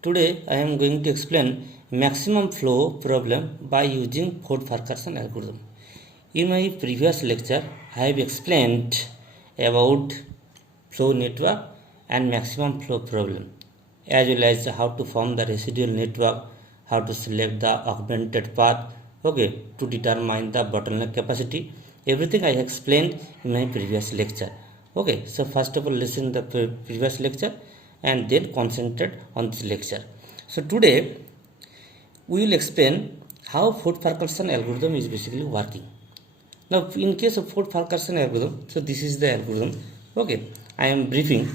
Today I am going to explain maximum flow problem by using Fulkerson algorithm. In my previous lecture, I have explained about flow network and maximum flow problem, as well as how to form the residual network, how to select the augmented path, to determine the bottleneck capacity. Everything I explained in my previous lecture. So first of all, listen the previous lecture and then concentrate on this lecture. So today we will explain how Fulkerson algorithm is basically working. Now in case of Fulkerson algorithm, so this is the algorithm. I am briefing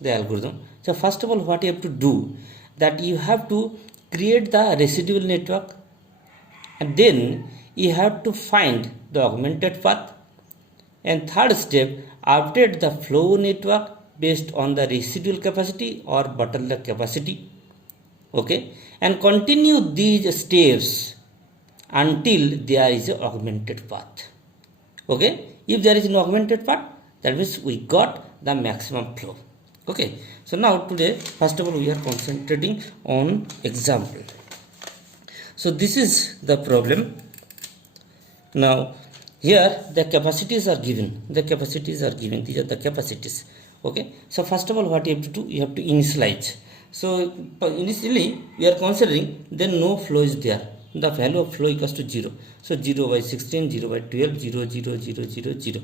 the algorithm. So first of all, what you have to do, that you have to create the residual network, and then you have to find the augmented path, and third step, update the flow network based on the residual capacity or bottleneck capacity. And continue these steps until there is an augmented path. If there is no augmented path, that means we got the maximum flow. So now today, first of all, we are concentrating on example. So this is the problem. Now here the capacities are given. These are the capacities. So first of all, what you have to do, you have to initialize. So initially we are considering then no flow is there. The value of flow equals to 0. So 0 by 16, 0 by 12, 0, 0, 0, 0, 0.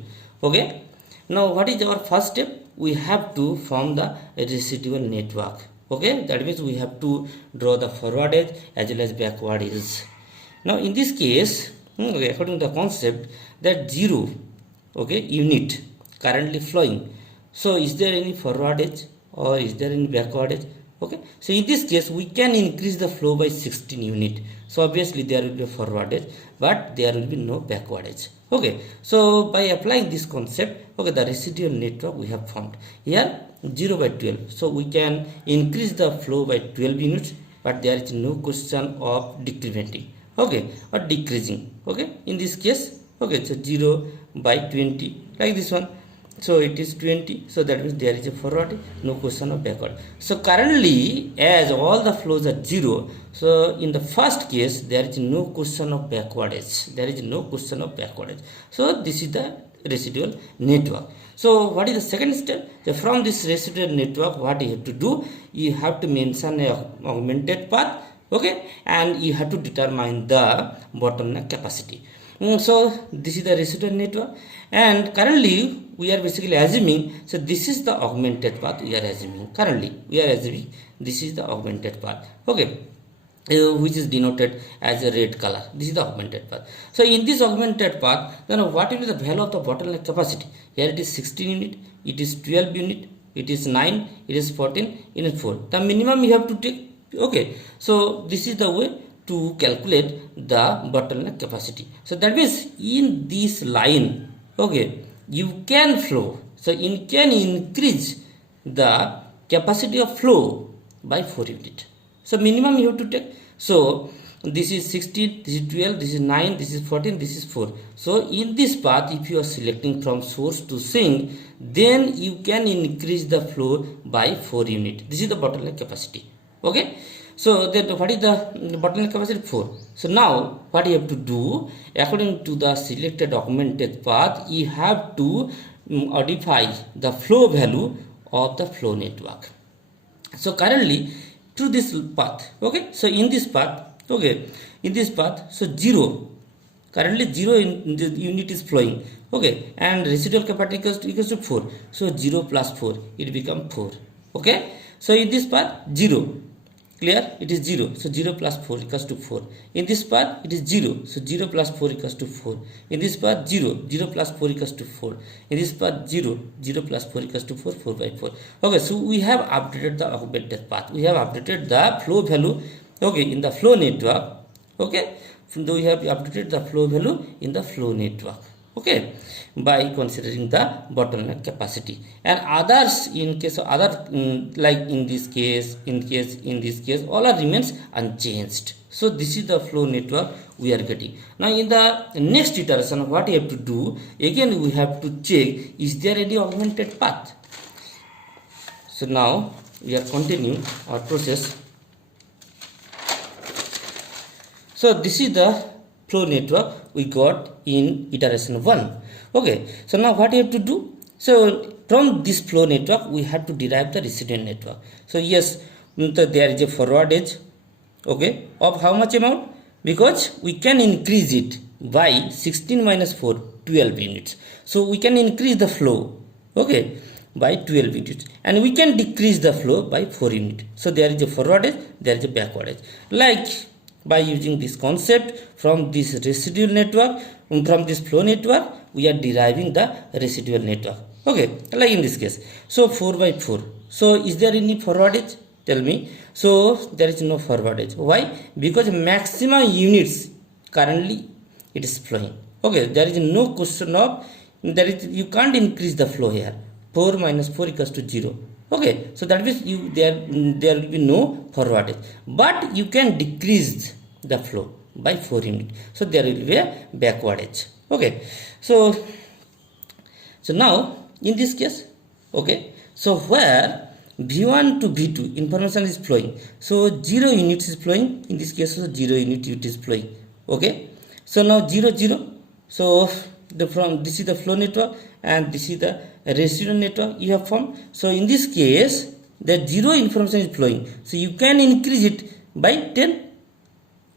Now what is our first step? We have to form the residual network. That means we have to draw the forward edge as well as backward edge. Now in this case, according to the concept, that 0 unit currently flowing. So is there any forward edge or is there any backward edge? So in this case we can increase the flow by 16 unit. So obviously there will be a forward edge, but there will be no backward edge. So by applying this concept, the residual network we have formed here 0 by 12. So we can increase the flow by 12 units, but there is no question of decrementing or decreasing. In this case, so 0 by 20 like this one. So it is 20, so that means there is a forward, no question of backward. So currently, as all the flows are 0, so in the first case there is no question of backward edge. So this is the residual network. So what is the second step? So from this residual network, what you have to do, you have to mention a augmented path, and you have to determine the bottleneck capacity. So this is the residual network, and currently we are basically assuming, so this is the augmented path we are assuming. This is the augmented path, which is denoted as a red color. This is the augmented path. So in this augmented path, then what will be the value of the bottleneck capacity? Here it is 16 unit, it is 12 unit, it is 9, it is 14, it is 4. The minimum you have to take. So this is the way to calculate the bottleneck capacity. So that means in this line, you can flow. So you can increase the capacity of flow by 4 unit. So minimum you have to take. So this is 16, this is 12, this is 9, this is 14, this is 4. So in this path, if you are selecting from source to sink, then you can increase the flow by 4 unit. This is the bottleneck capacity. So then what is the bottleneck capacity? 4. So now what you have to do, according to the selected augmented path, you have to modify the flow value of the flow network. So currently through this path, so in this path, so 0, currently 0 in the unit is flowing, and residual capacity equals to 4. So 0 plus 4, it becomes 4. So in this path 0, clear, it is 0, so 0 plus 4 equals to 4. In this path it is 0, so 0 plus 4 equals to 4. In this path 0, 0 plus 4 equals to 4. In this path 0, 0 plus 4 equals to 4, 4 by 4. So we have updated the augmented path. We have updated the flow value, in the flow network. So we have updated the flow value in the flow network. By considering the bottleneck capacity, and others, in case of other, like in this case, all are remains unchanged. So this is the flow network we are getting. Now in the next iteration, what you have to do, again we have to check, is there any augmented path? So now we are continuing our process. So this is the flow network we got in iteration 1. Okay, so now what you have to do? So from this flow network we have to derive the residual network. So yes, there is a forward edge, okay, of how much amount? Because we can increase it by 16 minus 4, 12 units. So we can increase the flow, okay, by 12 units, and we can decrease the flow by 4 units. So there is a forward edge, there is a backward edge. Like by using this concept from this residual network, from this flow network, we are deriving the residual network. Okay, like in this case. So 4 by 4. So is there any forward edge? Tell me. So there is no forward edge. Why? Because maximum units currently it is flowing. Okay, there is no question of you can't increase the flow here. 4 minus 4 equals to 0. Okay, so that means there will be no forward edge, but you can decrease the flow by 4 units. So there will be a backward edge. Okay, so now in this case, okay, so where V1 to V2 information is flowing, so 0 units is flowing. In this case, so 0 unit is flowing. Okay, so now 0 0. So this is the flow network and this is the residual network you have formed. So in this case, the 0 information is flowing, so you can increase it by 10.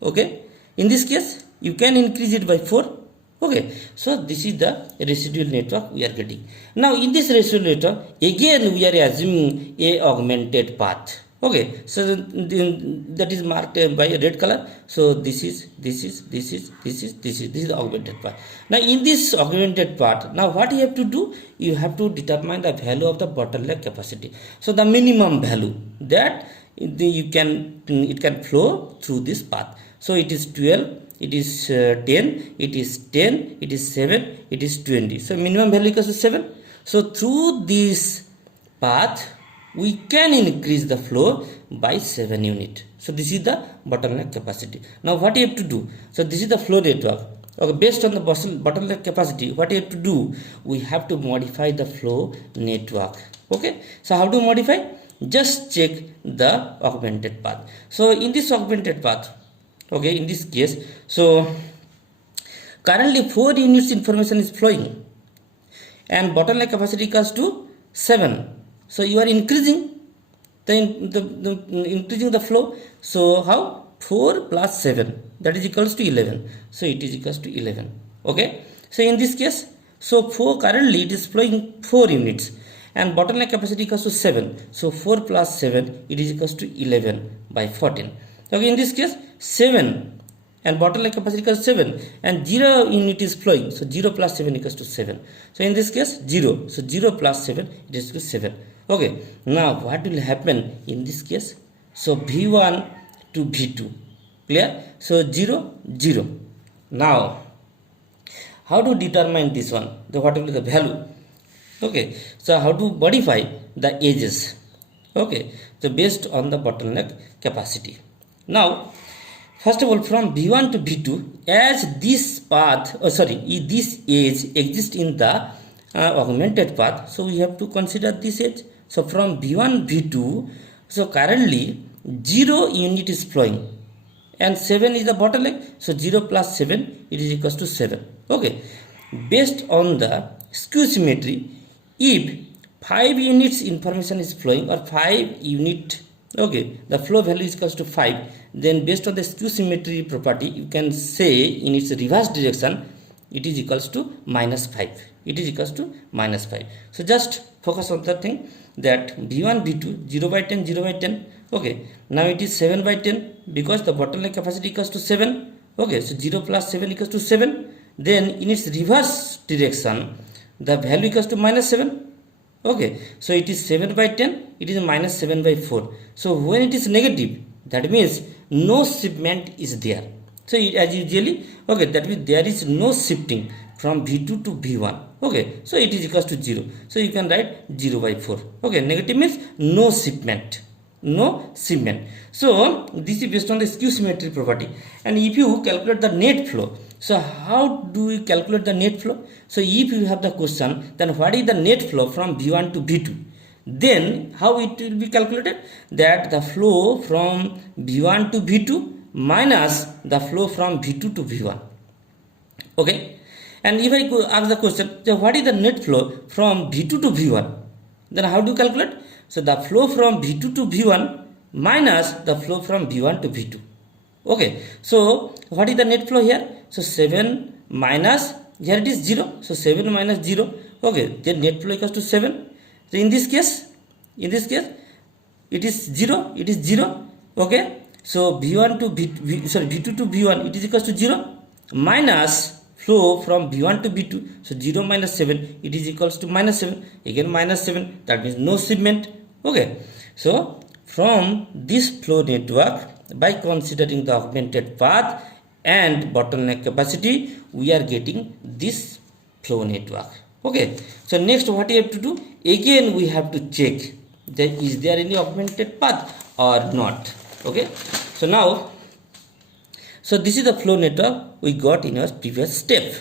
Okay, in this case you can increase it by 4. Okay, so this is the residual network we are getting. Now in this residual network, again we are assuming a augmented path. Okay, so that is marked by a red color. So this is the augmented part. Now in this augmented part, now what you have to do? You have to determine the value of the bottleneck capacity. So the minimum value that it can flow through this path. So it is 12, it is 10, it is 10, it is 7, it is 20. So minimum value equals to 7. So through this path we can increase the flow by 7 unit. So this is the bottleneck capacity. Now what you have to do? So this is the flow network. Okay, based on the bottleneck capacity, what you have to do? We have to modify the flow network. Okay, so how to modify? Just check the augmented path. So in this augmented path, okay, in this case, so currently 4 units information is flowing and bottleneck capacity equals to 7. So you are increasing increasing the flow. So how? 4 plus 7, that is equals to 11. So it is equals to 11. Okay, so in this case, so currently it is flowing 4 units and bottleneck capacity equals to 7. So 4 plus 7, it is equals to 11 by 14. Okay, in this case 7 and bottleneck capacity equals 7 and 0 unit is flowing. So 0 plus 7 equals to 7. So in this case 0. So 0 plus 7, it is to 7. Okay, now what will happen in this case? So V1 to V2, clear? So 0 0. Now how to determine this one? What will be the value? Okay, so how to modify the edges? Okay, so based on the bottleneck capacity. Now first of all, from V1 to V2, as this path, this edge exists in the augmented path, so we have to consider this edge. So from V1 V2, so currently 0 unit is flowing and 7 is the bottleneck. So 0 plus 7, it is equals to 7. Okay, based on the skew symmetry, if 5 units information is flowing or 5 unit, okay, the flow value is equals to 5, then based on the skew symmetry property, you can say in its reverse direction it is equals to minus 5. It is equals to minus 5. So just focus on the thing that V1 V2 0 by 10 0 by 10. Okay, now it is 7 by 10 because the bottleneck capacity equals to 7. Okay, so 0 plus 7 equals to 7. Then in its reverse direction, the value equals to minus 7. Okay, so it is 7 by 10, it is minus 7 by 4. So when it is negative, that means no shipment is there. So as usually, okay, that means there is no shifting from V2 to V1. Okay, so it is equals to 0. So you can write 0 by 4. Okay, negative means no shipment. No shipment. So this is based on the skew symmetry property. And if you calculate the net flow, so how do we calculate the net flow? So if you have the question, then what is the net flow from V1 to V2? Then how it will be calculated? That the flow from V1 to V2, minus the flow from V2 to V1. Okay, and if I ask the question, so what is the net flow from V2 to V1, then how do you calculate? So the flow from V2 to V1 minus the flow from V1 to V2. Okay, so what is the net flow here? So 7 minus, here it is 0, so 7 minus 0. Okay, then net flow equals to 7. So in this case it is 0, it is 0. Okay, so V1 to V2 to V1, it is equals to 0 minus flow from V1 to V2, so 0 minus 7, it is equals to minus 7, again minus 7, that means no shipment. Okay, so from this flow network, by considering the augmented path and bottleneck capacity, we are getting this flow network. Okay, so next what you have to do, again we have to check that is there any augmented path or not. Okay, so now, so this is the flow network we got in our previous step.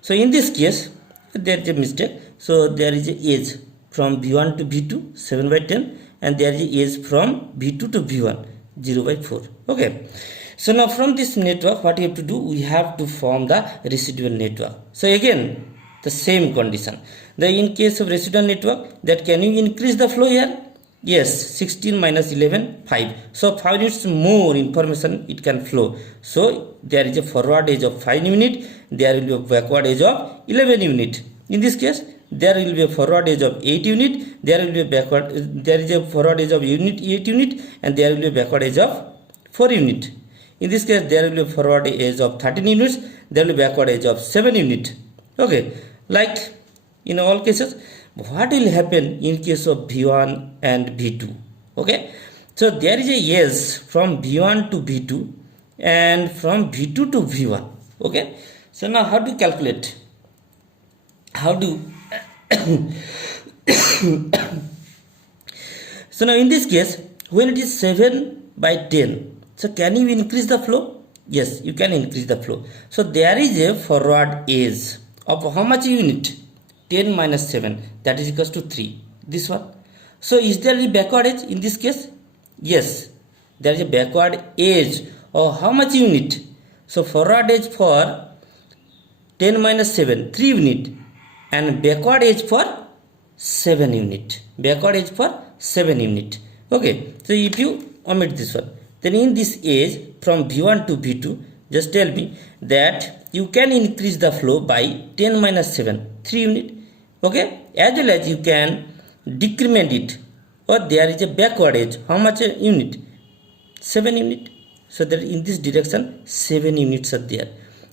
So in this case, there is a mistake. So there is a edge from V1 to V2, 7 by 10, and there is a edge from V2 to V1, 0 by 4. Okay. So now from this network, what you have to do, we have to form the residual network. So again, the same condition. In case of residual network, that can you increase the flow here? Yes, 16 minus 11, 5. So 5 units more information it can flow. So there is a forward edge of 5 unit, there will be a backward edge of 11 unit. In this case, there will be a forward edge of 8 unit, there will be a there is a forward edge of 8 unit, and there will be a backward edge of 4 unit. In this case, there will be a forward edge of 13 units, there will be a backward edge of 7 unit. Okay, like in all cases, what will happen in case of V1 and V2? Okay, so there is a edge from V1 to V2 and from V2 to V1. Okay, so now how to calculate? How do so now in this case, when it is 7 by 10, so can you increase the flow? Yes, you can increase the flow. So there is a forward edge of how much unit? 10 minus 7, that is equals to 3. This one. So is there a backward edge in this case? Yes, there is a backward edge of how much unit? So forward edge for 10 minus 7, 3 unit, and backward edge for 7 unit. Backward edge for 7 unit. Okay, so if you omit this one, then in this edge from V1 to V2, just tell me that you can increase the flow by 10 minus 7, 3 unit. Okay, as well as you can decrement it, or there is a backward edge, how much a unit? 7 unit. So that in this direction 7 units are there.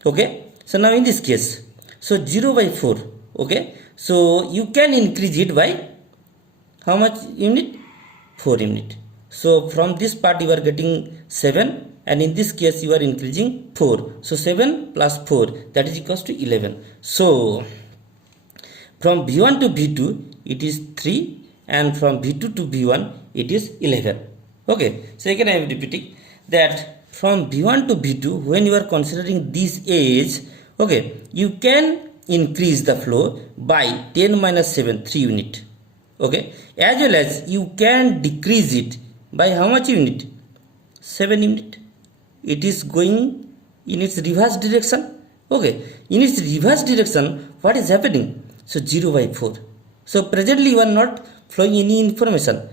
Okay, so now in this case, so 0 by 4. Okay, so you can increase it by how much unit? 4 unit. So from this part you are getting 7, and in this case you are increasing 4. So 7 plus 4, that is equals to 11. So from V1 to V2 it is 3, and from V2 to V1 it is 11. Okay, so again I am repeating that from V1 to V2, when you are considering this edge, okay, you can increase the flow by 10 minus 7, 3 unit. Okay, as well as you can decrease it by how much unit? 7 unit. It is going in its reverse direction. Okay, in its reverse direction, what is happening? So 0 by 4. So presently you are not flowing any information.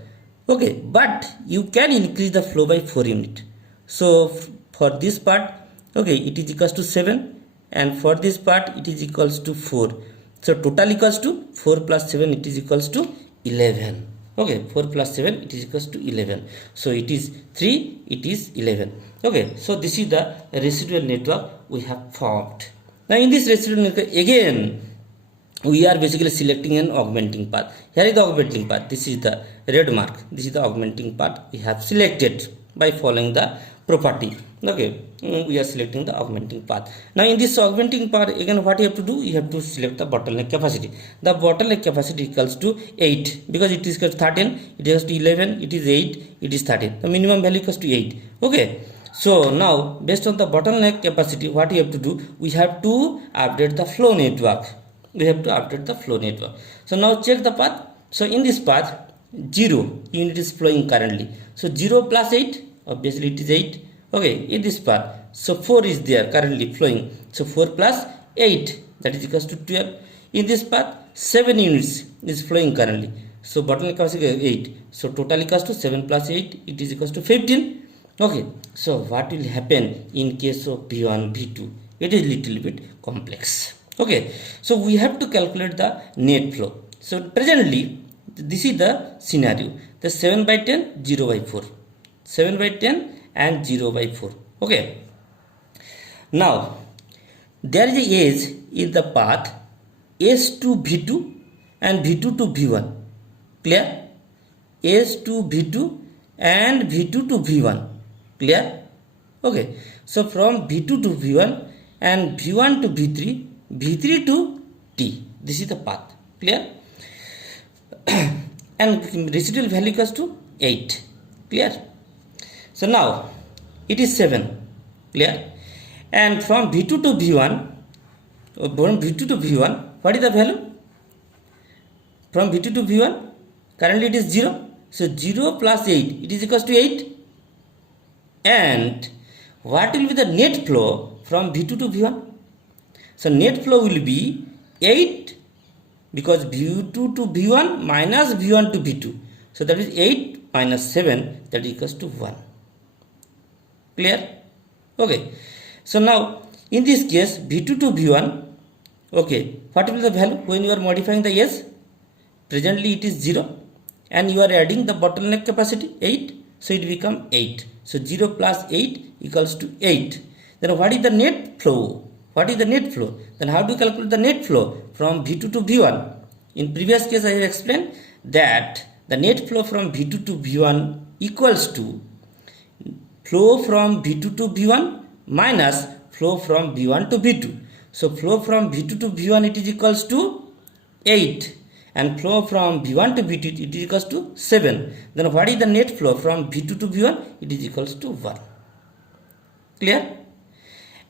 Okay, but you can increase the flow by 4 unit. So for this part, okay, it is equals to 7, and for this part it is equals to 4. So total equals to 4 plus 7, it is equals to 11. Okay, 4 plus 7, it is equals to 11. So it is 3, it is 11. Okay, so this is the residual network we have formed. Now in this residual network, again we are basically selecting an augmenting path. Here is the augmenting path. This is the red mark. This is the augmenting path we have selected by following the property. Okay, we are selecting the augmenting path. Now in this augmenting path, again what you have to do, you have to select the bottleneck capacity. The bottleneck capacity equals to 8, because it is equals to 13, it is to 11, it is 8, it is 13. The minimum value equals to 8. Okay, so now based on the bottleneck capacity, what you have to do, we have to update the flow network. We have to update the flow network. So now check the path. So in this path, 0 unit is flowing currently. So 0 plus 8, obviously it is 8. Okay, in this path, so 4 is there currently flowing, so 4 plus 8, that is equals to 12. In this path 7 units is flowing currently, so bottleneck capacity 8, so total equals to 7 plus 8, it is equals to 15. Okay, so what will happen in case of V1 V2? It is little bit complex. Okay, so we have to calculate the net flow. So presently this is the scenario, the 7 by 10 0 by 4, 7 by 10 and 0 by 4. Okay, now there is a edge in the path S to V2 and V2 to V1. Clear? S to V2 and V2 to V1. Clear? Okay, so from V2 to V1 and V1 to V3, V3 to T, this is the path. Clear? And residual value equals to 8. Clear? So now it is 7. Clear? And from V2 to V1, from V2 to V1, what is the value? From V2 to V1, currently it is 0. So 0 plus 8, it is equals to 8. And what will be the net flow from V2 to V1? So net flow will be 8, because V2 to V1 minus V1 to V2. So that is 8 minus 7, that equals to 1. Clear? Okay. So now in this case V2 to V1, okay, what will be the value when you are modifying the S? Presently it is 0 and you are adding the bottleneck capacity 8, so it become 8. So 0 plus 8 equals to 8. Then what is the net flow? What is the net flow? Then how do you calculate the net flow from V2 to V1? In previous case I have explained that the net flow from V2 to V1 equals to flow from V2 to V1 minus flow from V1 to V2. So flow from V2 to V1 it is equals to 8, and flow from V1 to V2 it is equals to 7. Then what is the net flow from V2 to V1? It is equals to 1. Clear?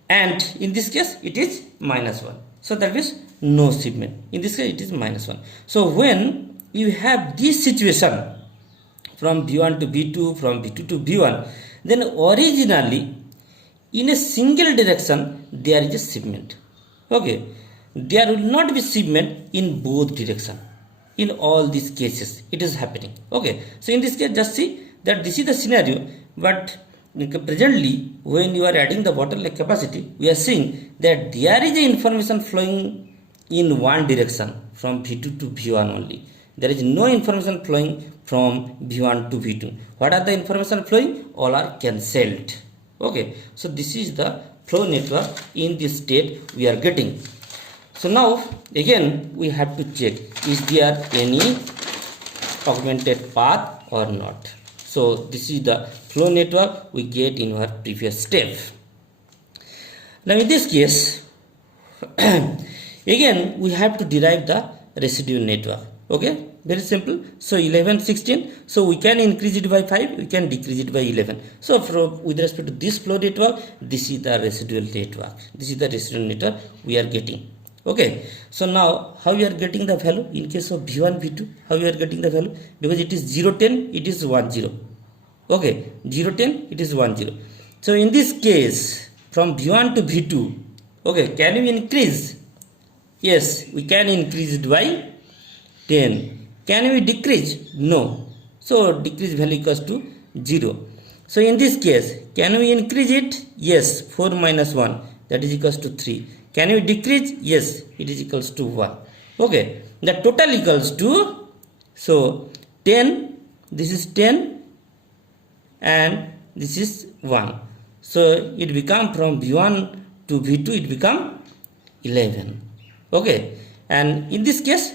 And in this case it is minus 1. So that means no shipment. In this case it is minus 1. So when you have this situation from V1 to V2, from V2 to V1, then originally in a single direction there is a shipment. Okay, there will not be shipment in both direction. In all these cases it is happening. Okay, so in this case just see that this is the scenario, but presently when you are adding the bottleneck capacity, we are seeing that there is a information flowing in one direction from V2 to V1 only. There is no information flowing from V1 to V2. What are the information flowing? All are cancelled. Okay, so this is the flow network in this state we are getting. So now again we have to check, is there any augmented path or not. So this is the flow network we get in our previous step. Now in this case again we have to derive the residual network. Okay, very simple. So 11, 16, so we can increase it by 5, we can decrease it by 11. So with respect to this flow network, this is the residual network. This is the residual network we are getting. Okay, so now how you are getting the value in case of V1, V2? How you are getting the value? Because it is 0, 10, it is 1, 0. Okay, 0, 10, it is 1, 0. So in this case from V1 to V2, okay, can we increase? Yes, we can increase it by 10. Can we decrease? No. So decrease value equals to 0. So in this case, can we increase it? Yes, 4 minus 1, that is equals to 3. Can we decrease? Yes, it is equals to 1. Okay, the total equals to, so 10, this is 10 and this is 1. So it become from V1 to V2, it become 11. Okay, and in this case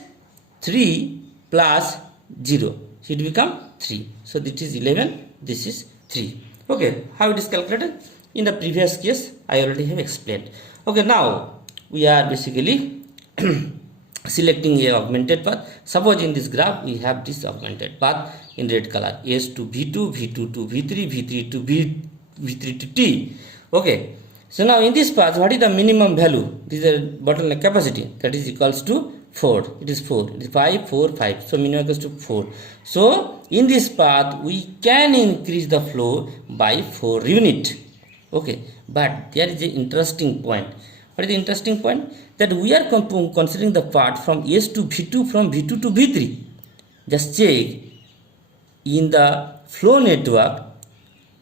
3 plus 0, so it become 3. So this is 11, this is 3. Okay, how it is calculated? In the previous case I already have explained. Okay, now we are basically selecting a augmented path. Suppose in this graph we have this augmented path in red color, S to V2, V2 to V3, V3 to V3 to T. Okay, so now in this path what is the minimum value? This is the bottleneck capacity, that is equals to 4. It is 4. It is 5, 4, 5. So minimum equals to 4. So in this path we can increase the flow by 4 unit. Okay, but there is an interesting point. What is the interesting point? That we are considering the part from S to V2, from V2 to V3. Just check, in the flow network,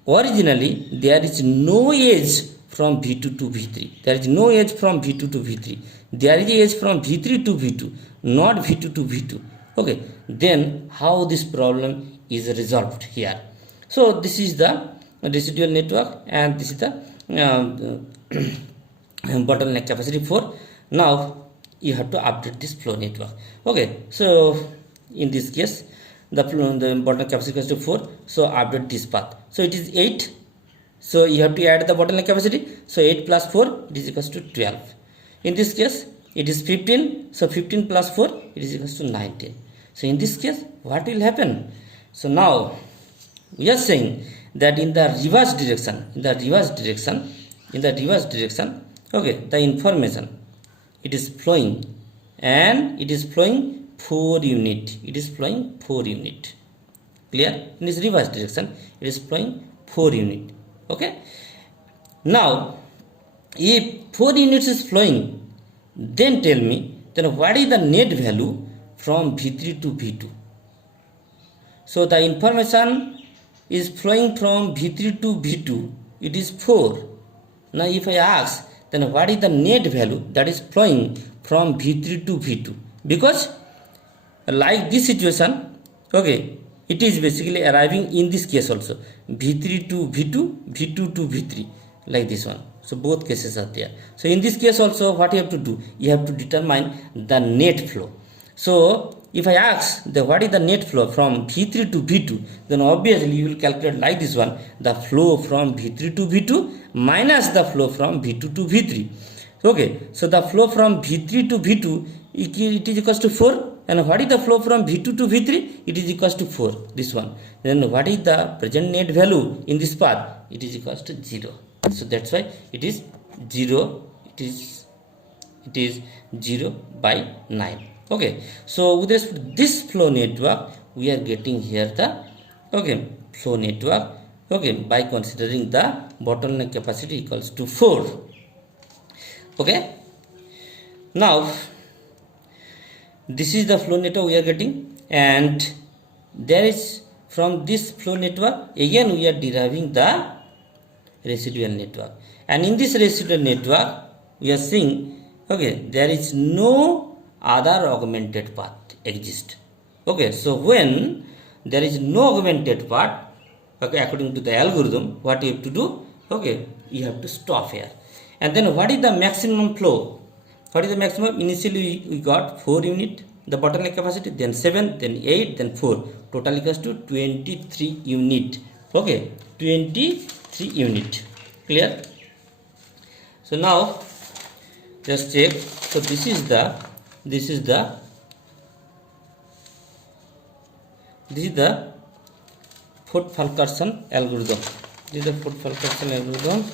originally there is no edge from V2 to V3. There is no edge from V2 to V3. There is edge from V3 to V2, not V2 to V2. Okay, then how this problem is resolved here? So this is the residual network, and this is the bottleneck capacity 4. Now you have to update this flow network. Okay, so in this case, the bottleneck capacity equals to 4, so update this path. So it is 8, so you have to add the bottleneck capacity. So 8 plus 4, it is equals to 12. In this case it is 15, so 15 plus 4, it is equals to 19. So in this case, what will happen? So now we are saying that in the reverse direction, okay, the information, it is flowing, and it is flowing 4 unit. It is flowing 4 unit. Clear? In this reverse direction, it is flowing 4 unit. Okay. Now, if 4 units is flowing, then tell me, then what is the net value from V3 to V2? So the information is flowing from V3 to V2. It is 4. Now if I ask, then what is the net value that is flowing from V3 to V2? Because like this situation, okay, it is basically arriving in this case also, V3 to V2, V2 to V3, like this one. So both cases are there. So in this case also, what you have to do? You have to determine the net flow. So if I ask the what is the net flow from V3 to V2, then obviously you will calculate like this one, the flow from V3 to V2 minus the flow from V2 to V3. Okay, so the flow from V3 to V2, it is equals to 4. And what is the flow from V2 to V3? It is equals to 4, this one. Then what is the present net value in this path? It is equals to 0. So that's why it is 0. It is 0 by 9. Okay, so with respect to this flow network, we are getting here the flow network, by considering the bottleneck capacity equals to 4. Okay, now this is the flow network we are getting, and there is, from this flow network again we are deriving the residual network, and in this residual network we are seeing, there is no other augmented path exist. Okay, so when there is no augmented path, according to the algorithm, what you have to do? You have to stop here. And then what is the maximum flow? What is the maximum? Initially we got 4 unit, the bottleneck capacity, then 7, then 8, then 4. Total equals to 23 unit. Okay, 23 unit. Clear? So now just check. So this is the Fulkerson algorithm. This is the Fulkerson algorithm.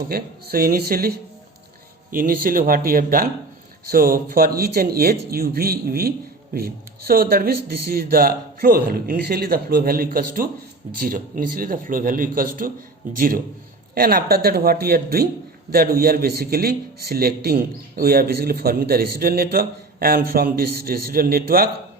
Okay, so initially what we have done, so for each and edge u v, so that means this is the flow value. Initially the flow value equals to 0. And after that what we are doing, that we are basically forming the residual network, and from this residual network,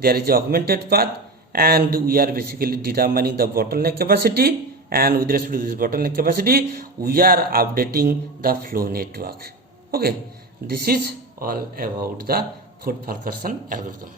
there is augmented path, and we are basically determining the bottleneck capacity, and with respect to this bottleneck capacity we are updating the flow network. This is all about the Fulkerson algorithm.